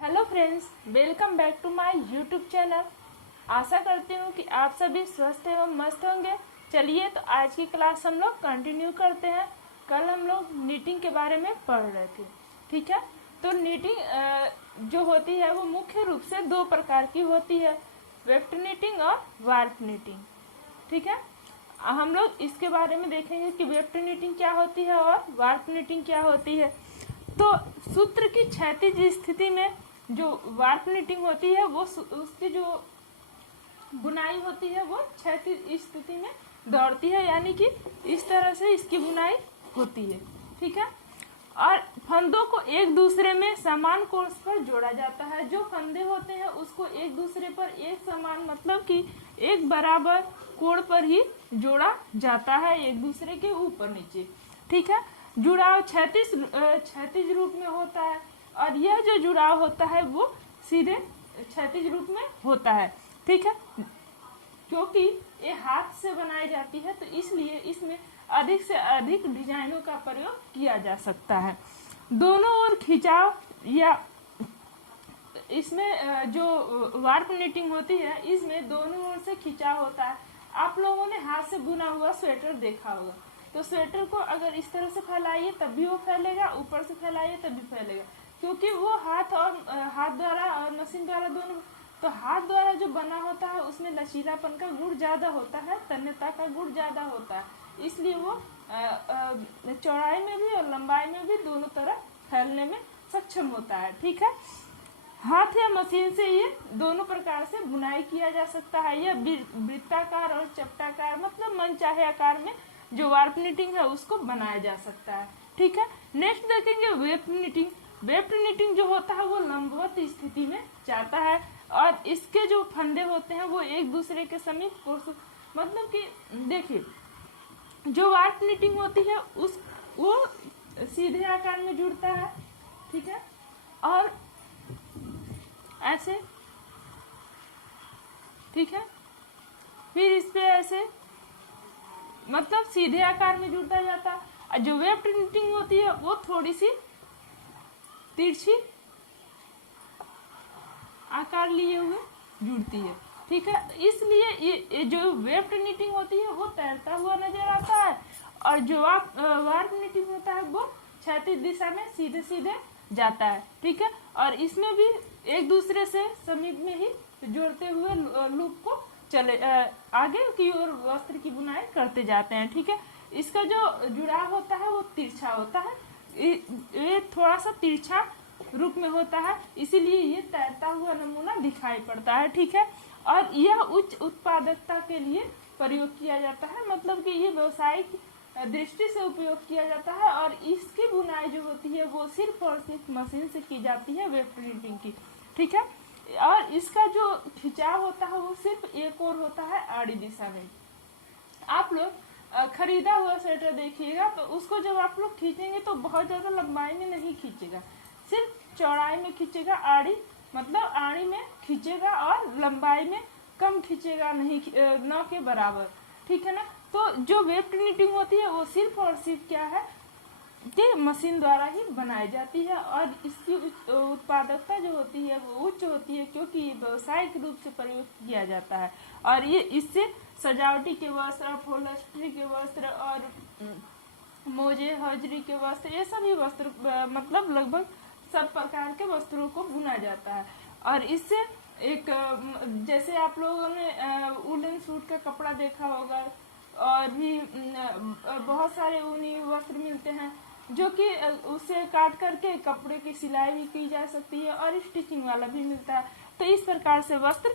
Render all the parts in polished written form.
Hello friends, welcome back to my YouTube channel. आशा करती हूँ कि आप सभी स्वस्थ एवं मस्त होंगे। चलिए तो आज की क्लास हम लोग कंटिन्यू करते हैं। कल हम लोग नीटिंग के बारे में पढ़ रहे थे, ठीक है। तो नीटिंग जो होती है वो मुख्य रूप से दो प्रकार की होती है, वेफ्ट नीटिंग और वार्प नीटिंग, ठीक है। हम लोग इसके बारे में देखेंगे कि वेफ्ट नीटिंग क्या होती है और वार्प नीटिंग क्या होती है। तो सूत्र की क्षैतिज स्थिति में जो वार्प नीटिंग होती है वो उसकी जो बुनाई होती है वो क्षैतिज स्थिति में दौड़ती है, यानी कि इस तरह से इसकी बुनाई होती है, ठीक है। और फंदों को एक दूसरे में समान कोण पर जोड़ा जाता है। जो फंदे होते हैं उसको एक दूसरे पर एक समान मतलब कि एक बराबर कोण पर ही जोड़ा जाता है, एक दूसरे के ऊपर नीचे, ठीक है। जुड़ाव क्षैतिज रूप में होता है और यह जो जुड़ाव होता है वो सीधे क्षैतिज रूप में होता है, ठीक है। क्योंकि ये हाथ से बनाई जाती है तो इसलिए इसमें अधिक से अधिक डिजाइनों का प्रयोग किया जा सकता है। दोनों ओर खिंचाव या इसमें जो वार्प नीटिंग होती है इसमें दोनों ओर से खिंचाव होता है। आप लोगों ने हाथ से बुना हुआ स्वेटर देखा होगा, तो स्वेटर को अगर इस तरह से फैलाइए तब भी वो फैलेगा, ऊपर से फैलाइए तब भी फैलेगा, क्योंकि वो हाथ द्वारा और मशीन द्वारा दोनों। तो हाथ द्वारा जो बना होता है उसमें लचीलापन का गुण ज्यादा होता है, तन्यता का गुण ज्यादा होता है, इसलिए वो चौड़ाई में भी और लंबाई में भी दोनों तरफ फैलने में सक्षम होता है, ठीक है। हाथ या मशीन से ये दोनों प्रकार से बुनाई किया जा सकता है। यह वृत्ताकार और चपटाकार मतलब मनचाहे आकार में जो वार्प नीटिंग है उसको बनाया जा सकता है, ठीक है। नेक्स्ट देखेंगे वेफ्ट नीटिंग। वेफ्ट नीटिंग जो होता है वो लंबवत स्थिति में जाता है और इसके जो फंदे होते हैं वो एक दूसरे के समीप मतलब कि देखिए जो वार्प नीटिंग होती है वो सीधे आकार में जुड़ता है, ठीक है, और ऐसे, ठीक है। फिर इस पे ऐसे मतलब सीधे आकार में जुड़ता जाता है। और जो वेफ्ट नीटिंग होती है वो थोड़ी सी तिरछी आकार लिए हुए जुड़ती है, ठीक है। इसलिए ये जो वेफ्ट नीटिंग होती है वो तैरता हुआ नजर आता है और जो वार्प नीटिंग होता है वो क्षैतिज दिशा में सीधे सीधे जाता है, ठीक है। और इसमें भी एक दूसरे से समीप में ही जोड़ते हुए लूप को चले आगे की ओर वस्त्र की बुनाई करते जाते हैं, ठीक है। इसका जो जुड़ाव होता है वो तिरछा होता है, ये थोड़ा सा तिरछा रूप में होता है, इसीलिए ये तैरता हुआ नमूना दिखाई पड़ता है, ठीक है। और यह उच्च उत्पादकता के लिए प्रयोग किया जाता है, मतलब कि ये व्यवसायिक दृष्टि से उपयोग किया जाता है और इसकी बुनाई जो होती है वो सिर्फ और सिर्फ मशीन से की जाती है, वेफ्ट नीटिंग की, ठीक है। और इसका जो खिंचाव होता है वो सिर्फ एक ओर होता है, आड़ी दिशा में। आप लोग खरीदा हुआ स्वेटर देखिएगा तो उसको जब आप लोग खींचेंगे तो बहुत ज्यादा लंबाई में नहीं खींचेगा, सिर्फ चौड़ाई में खींचेगा, आड़ी मतलब आड़ी में खींचेगा और लंबाई में कम खींचेगा, नहीं न के बराबर, ठीक है ना। तो जो वेफ्ट नीटिंग होती है वो सिर्फ और सिर्फ क्या है कि मशीन द्वारा ही बनाई जाती है और इसकी उत्पादकता जो होती है वो उच्च होती है, क्योंकि ये व्यावसायिक रूप से प्रयोग किया जाता है और ये इससे सजावटी के वस्त्र, अपहोल्स्ट्री के वस्त्र और मोजे, हजरी के वस्त्र, ये सभी वस्त्र मतलब लगभग सब प्रकार के वस्त्रों को बुना जाता है। और इससे एक जैसे आप लोगों ने वुलन सूट का कपड़ा देखा होगा और भी बहुत सारे ऊनी वस्त्र मिलते हैं जो कि उसे काट करके कपड़े की सिलाई भी की जा सकती है और स्टिचिंग वाला भी मिलता है। तो इस प्रकार से वस्त्र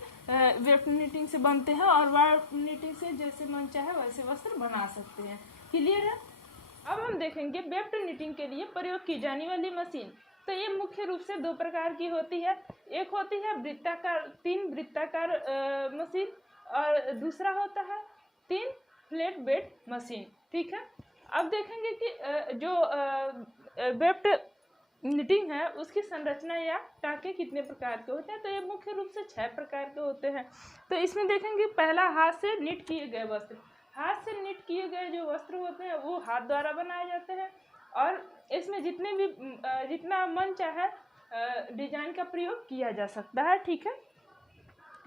वेफ्ट नीटिंग से बनते हैं और वार्प नीटिंग से जैसे मन चाहे वैसे वस्त्र बना सकते हैं। क्लियर है। अब हम देखेंगे वेफ्ट नीटिंग के लिए प्रयोग की जाने वाली मशीन। तो ये मुख्य रूप से दो प्रकार की होती है, एक होती है वृत्ताकार, 3 वृत्ताकार मशीन और दूसरा होता है 3 फ्लैट बेड मशीन, ठीक है। अब देखेंगे कि जो वेफ्ट नीटिंग है उसकी संरचना या टाँके कितने प्रकार के होते हैं। तो ये मुख्य रूप से 6 प्रकार के होते हैं। तो इसमें देखेंगे पहला हाथ से निट किए गए वस्त्र। हाथ से निट किए गए जो वस्त्र होते हैं वो हाथ द्वारा बनाए जाते हैं और इसमें जितने भी जितना मन चाहे डिजाइन का प्रयोग किया जा सकता है। ठीक है,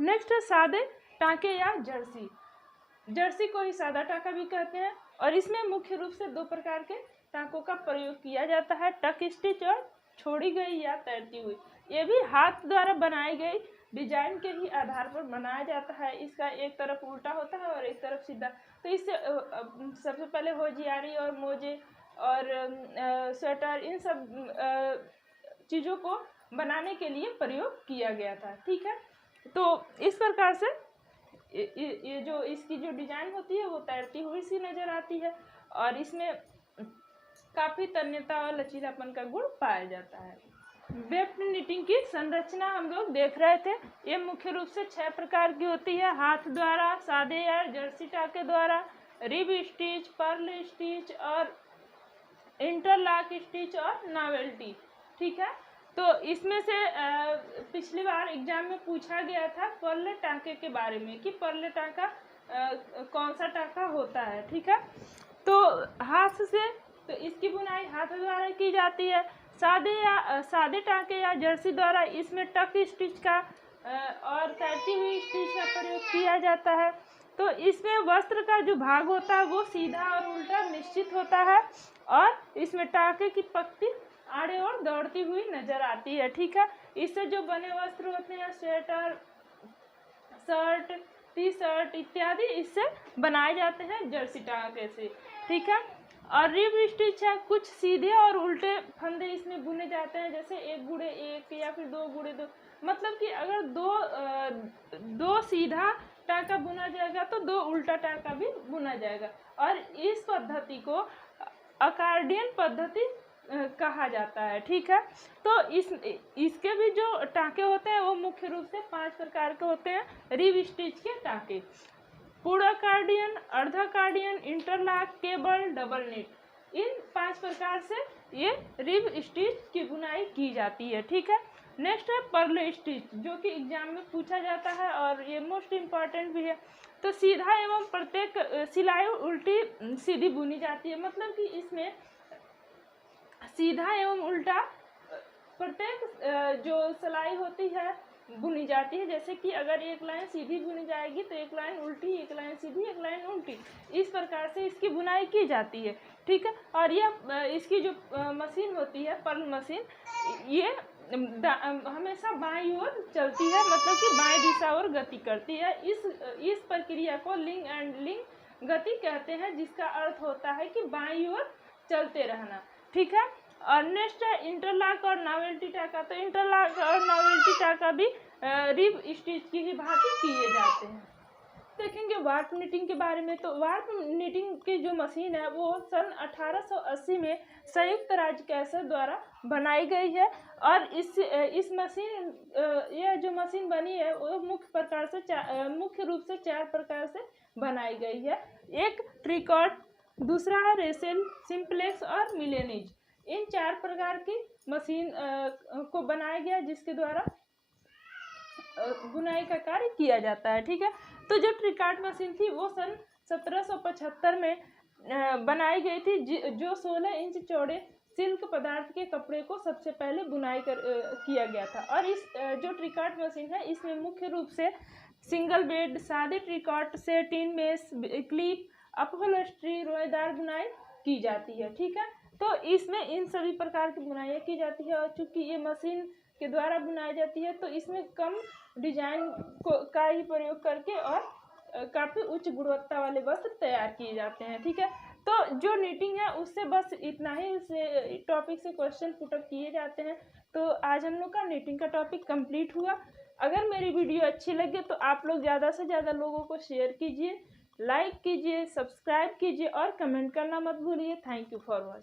नेक्स्ट है सादे टाँके या जर्सी। जर्सी को ही सादा टाँका भी कहते हैं और इसमें मुख्य रूप से 2 प्रकार के टाँकों का प्रयोग किया जाता है, टक स्टिच और छोड़ी गई या तैरती हुई। ये भी हाथ द्वारा बनाई गई डिजाइन के ही आधार पर बनाया जाता है। इसका एक तरफ उल्टा होता है और एक तरफ सीधा। तो इससे सबसे पहले होजियारी और मोजे और स्वेटर, इन सब चीज़ों को बनाने के लिए प्रयोग किया गया था। ठीक है, तो इस प्रकार से ये जो इसकी जो डिजाइन होती है वो तैरती हुई सी नजर आती है और इसमें काफ़ी तन्यता और लचीलापन का गुण पाया जाता है। वेफ्ट निटिंग की संरचना हम लोग देख रहे थे। ये मुख्य रूप से 6 प्रकार की होती है, हाथ द्वारा, सादे या जर्सी टाँके द्वारा, रिब स्टिच, पर्ल स्टिच और इंटरलॉक स्टिच और नॉवेल्टी। ठीक है, तो इसमें से पिछली बार एग्जाम में पूछा गया था पर्ल टाँके के बारे में कि पर्ल टाँका कौन सा टाँका होता है। ठीक है, तो हाथ से तो इसकी बुनाई हाथ द्वारा की जाती है। सादे टाँके या जर्सी द्वारा इसमें टक स्टिच का और तैरती हुई स्टिच का प्रयोग किया जाता है। तो इसमें वस्त्र का जो भाग होता है वो सीधा और उल्टा निश्चित होता है और इसमें टाँके की पट्टी आड़े और दौड़ती हुई नजर आती है। ठीक है, इससे जो बने वस्त्र होते हैं, स्वेटर, शर्ट, टी शर्ट इत्यादि, इससे बनाए जाते हैं जर्सी टाँके से। ठीक है, और रिब स्टिच है, कुछ सीधे और उल्टे फंदे इसमें बुने जाते हैं, जैसे 1 गुणे 1 या फिर 2 गुणे 2। मतलब कि अगर दो सीधा टाँका बुना जाएगा तो 2 उल्टा टाँका भी बुना जाएगा और इस पद्धति को अकॉर्डियन पद्धति कहा जाता है। ठीक है, तो इसके भी जो टाँके होते हैं वो मुख्य रूप से 5 प्रकार के होते हैं। रिब स्टिच के टाँके, पूर्ण कार्डियन, अर्धा कार्डियन, इंटरलॉक, केबल, डबल नेट, इन 5 प्रकार से ये रिब स्टिच की बुनाई की जाती है। ठीक है, नेक्स्ट है पर्ल स्टिच, जो कि एग्जाम में पूछा जाता है और ये मोस्ट इम्पॉर्टेंट भी है। तो सीधा एवं प्रत्येक सिलाई उल्टी सीधी बुनी जाती है। मतलब कि इसमें सीधा एवं उल्टा प्रत्येक जो सिलाई होती है बुनी जाती है। जैसे कि अगर एक लाइन सीधी बुनी जाएगी तो एक लाइन उल्टी, एक लाइन सीधी, एक लाइन उल्टी, इस प्रकार से इसकी बुनाई की जाती है। ठीक है, और यह इसकी जो मशीन होती है पर्ल मशीन, ये हमेशा बाईं ओर चलती है, मतलब कि बाएं दिशा और गति करती है। इस प्रक्रिया को लिंग एंड लिंग गति कहते हैं, जिसका अर्थ होता है कि बाईं ओर चलते रहना। ठीक है, और नेक्स्ट है इंटरलॉक और नॉवेल्टी टाँका। तो इंटरलॉक और नॉवेल्टी टाँका भी रिब स्टिच की ही भांति किए जाते हैं। देखेंगे वार्प निटिंग के बारे में। तो वार्प निटिंग की जो मशीन है वो सन 1880 में संयुक्त राज्य कैसर द्वारा बनाई गई है और इस मशीन यह जो मशीन बनी है वो मुख्य रूप से 4 प्रकार से बनाई गई है। एक ट्रिकॉट, दूसरा है रेसेल, सिंप्लेक्स और मिलेनिज। इन 4 प्रकार की मशीन को बनाया गया जिसके द्वारा बुनाई का कार्य किया जाता है। ठीक है, तो जो ट्रिकॉट मशीन थी वो सन 1775 में बनाई गई थी, जो 16 इंच चौड़े सिल्क पदार्थ के कपड़े को सबसे पहले बुनाई किया गया था। और इस जो ट्रिकॉट मशीन है इसमें मुख्य रूप से सिंगल बेड, सादे ट्रिकॉट, सेटिन, मेस, क्लिप, अपहोल्स्ट्री, रोएदार बुनाई की जाती है। ठीक है, तो इसमें इन सभी प्रकार की बुनाई की जाती है और चूंकि ये मशीन के द्वारा बुनाई जाती है तो इसमें कम डिजाइन का ही प्रयोग करके और काफ़ी उच्च गुणवत्ता वाले वस्त्र तैयार किए जाते हैं। ठीक है, तो जो नीटिंग है उससे बस इतना ही, उससे टॉपिक से क्वेश्चन पुटअप किए जाते हैं। तो आज हम लोग का नीटिंग का टॉपिक कंप्लीट हुआ। अगर मेरी वीडियो अच्छी लगे तो आप लोग ज़्यादा से ज़्यादा लोगों को शेयर कीजिए, लाइक कीजिए, सब्सक्राइब कीजिए और कमेंट करना मत भूलिए। Thank you for watching.